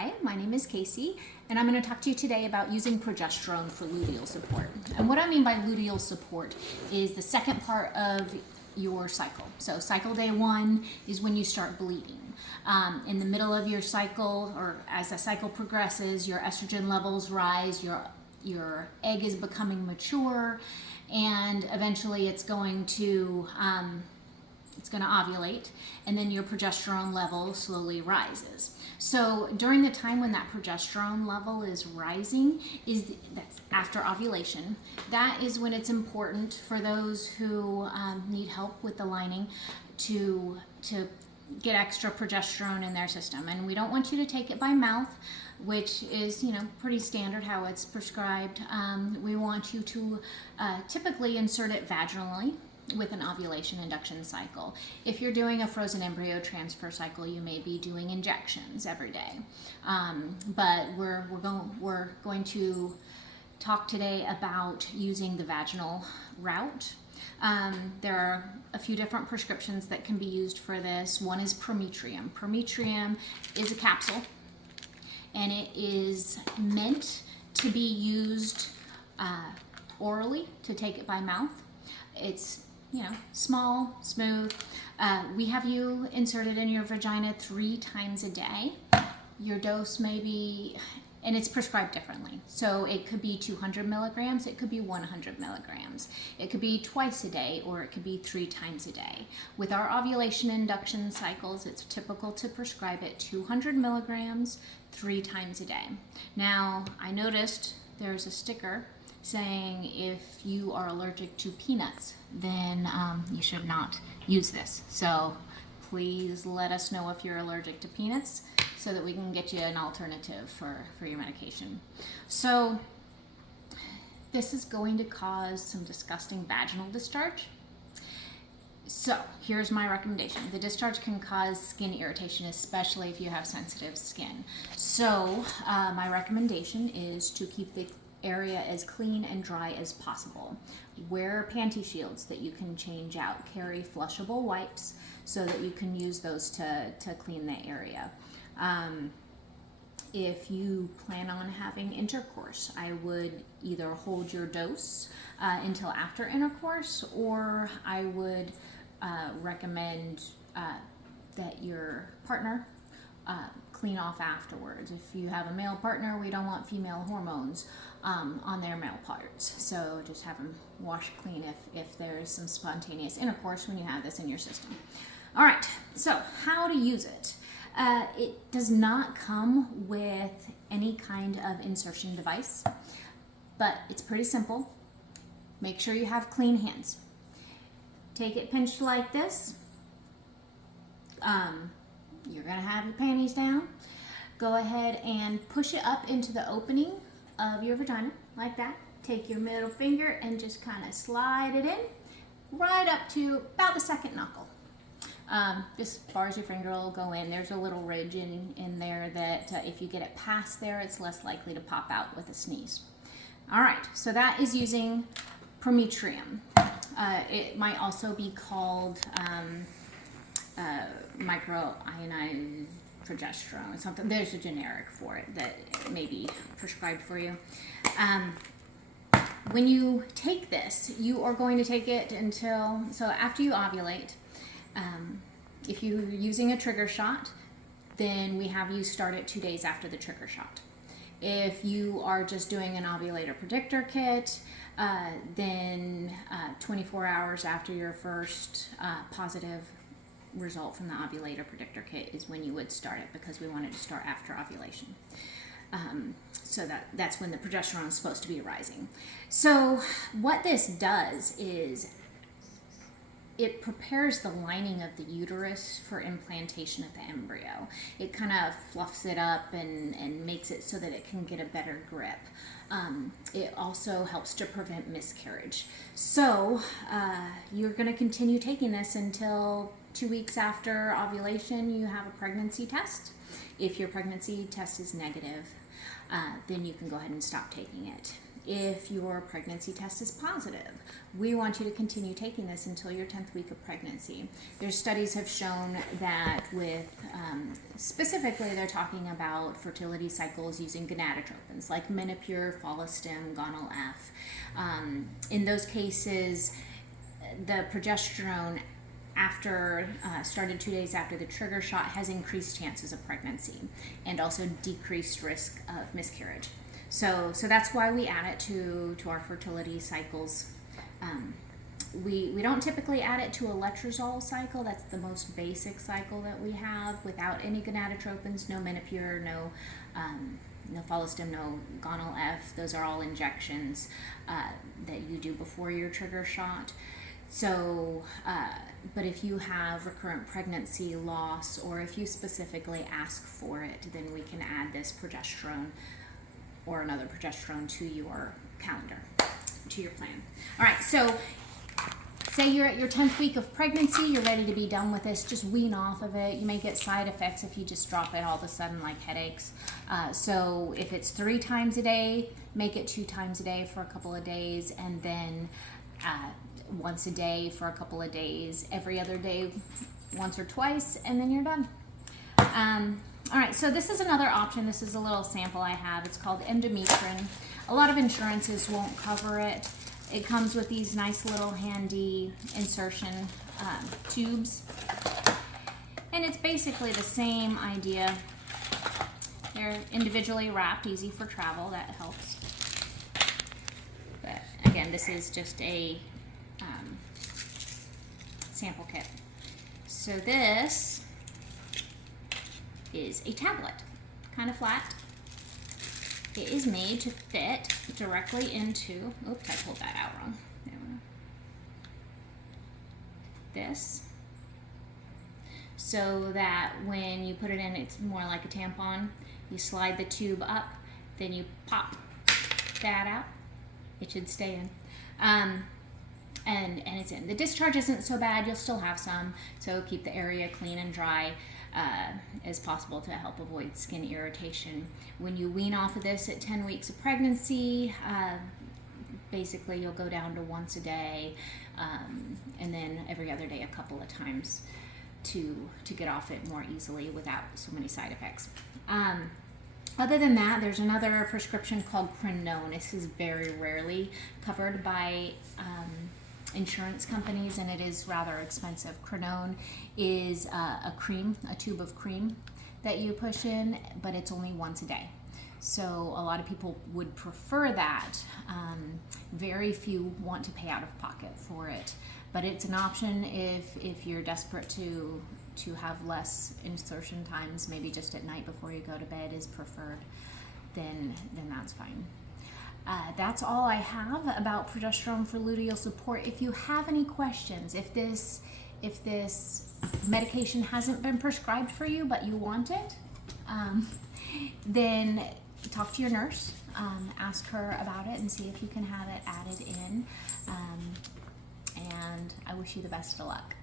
Hi, my name is Casey, and I'm going to talk to you today about using progesterone for luteal support. And what I mean by luteal support is the second part of your cycle. So cycle day 1 is when you start bleeding. In the middle of your cycle, or as the cycle progresses, your estrogen levels rise, your egg is becoming mature, and eventually it's going to ovulate, and then your progesterone level slowly rises. So during the time when that progesterone level is rising, that's after ovulation. That is when it's important for those who need help with the lining to get extra progesterone in their system. And we don't want you to take it by mouth, which is pretty standard how it's prescribed. We want you to typically insert it vaginally with an ovulation induction cycle. If you're doing a frozen embryo transfer cycle, you may be doing injections every day. But we're going to talk today about using the vaginal route. There are a few different prescriptions that can be used for this. One is Prometrium. Prometrium is a capsule, and it is meant to be used orally, to take it by mouth. It's small, smooth. We have you insert it in your vagina 3 times a day. Your dose may be, and it's prescribed differently. So it could be 200 milligrams, it could be 100 milligrams. It could be twice a day, or it could be 3 times a day. With our ovulation induction cycles, it's typical to prescribe it 200 milligrams 3 times a day. Now, I noticed there's a sticker saying if you are allergic to peanuts, then you should not use this. So please let us know if you're allergic to peanuts so that we can get you an alternative for your medication. So this is going to cause some disgusting vaginal discharge. So here's my recommendation. The discharge can cause skin irritation, especially if you have sensitive skin. So my recommendation is to keep the area as clean and dry as possible. Wear panty shields that you can change out. Carry flushable wipes so that you can use those to clean the area. If you plan on having intercourse, I would either hold your dose until after intercourse, or I would recommend that your partner clean off afterwards. If you have a male partner, we don't want female hormones on their male parts. So just have them wash clean if there's some spontaneous intercourse when you have this in your system. All right, so how to use it. It does not come with any kind of insertion device, but it's pretty simple. Make sure you have clean hands. Take it pinched like this. You're going to have your panties down. Go ahead and push it up into the opening of your vagina like that. Take your middle finger and just kind of slide it in right up to about the second knuckle. Just as far as your finger will go in. There's a little ridge in there that if you get it past there, it's less likely to pop out with a sneeze. All right, so that is using Prometrium. It might also be called microionized progesterone, something. There's a generic for it that may be prescribed for you. When you take this, you are going to take it so after you ovulate. If you're using a trigger shot, then we have you start it 2 days after the trigger shot. If you are just doing an ovulator predictor kit, then 24 hours after your first positive result from the ovulator predictor kit is when you would start it, because we want it to start after ovulation. So that's when the progesterone is supposed to be rising. So what this does is it prepares the lining of the uterus for implantation of the embryo. It kind of fluffs it up and makes it so that it can get a better grip. It also helps to prevent miscarriage. So you're going to continue taking this until 2 weeks after ovulation. You have a pregnancy test. If your pregnancy test is negative, then you can go ahead and stop taking it. if your pregnancy test is positive. We want you to continue taking this until your 10th week of pregnancy. Their studies have shown that with, specifically they're talking about fertility cycles using gonadotropins like Menopur, Follistim, Gonal F. In those cases, the progesterone started 2 days after the trigger shot has increased chances of pregnancy and also decreased risk of miscarriage. So that's why we add it to our fertility cycles. We don't typically add it to a letrozole cycle. That's the most basic cycle that we have without any gonadotropins, no Menopur, no Follistim, no Gonal F. Those are all injections that you do before your trigger shot. So, but if you have recurrent pregnancy loss, or if you specifically ask for it, then we can add this progesterone or another progesterone to your calendar, to your plan. All right, so say you're at your 10th week of pregnancy, you're ready to be done with this, just wean off of it. You may get side effects if you just drop it all of a sudden, like headaches. So if it's 3 times a day, make it 2 times a day for a couple of days, and then once a day for a couple of days, every other day, once or twice, and then you're done. All right, so this is another option. This is a little sample I have. It's called endometrium. A lot of insurances won't cover it. It comes with these nice little handy insertion tubes. And it's basically the same idea. They're individually wrapped, easy for travel, that helps. But again, this is just a sample kit. So this is a tablet, kind of flat. It is made to fit directly into, oops, I pulled that out wrong. There we go. This, so that when you put it in, it's more like a tampon. You slide the tube up, then you pop that out. It should stay in. And it's in. The discharge isn't so bad. You'll still have some, so keep the area clean and dry as possible to help avoid skin irritation. When you wean off of this at 10 weeks of pregnancy, basically you'll go down to once a day, and then every other day a couple of times to get off it more easily without so many side effects. Other than that, there's another prescription called Crenone. This is very rarely covered by insurance companies, and it is rather expensive. Crenone is a cream, a tube of cream that you push in, but it's only once a day. So a lot of people would prefer that. Very few want to pay out of pocket for it, but it's an option if you're desperate to have less insertion times, maybe just at night before you go to bed is preferred, then that's fine. That's all I have about progesterone for luteal support. If you have any questions, if this medication hasn't been prescribed for you but you want it, then talk to your nurse, ask her about it and see if you can have it added in, and I wish you the best of luck.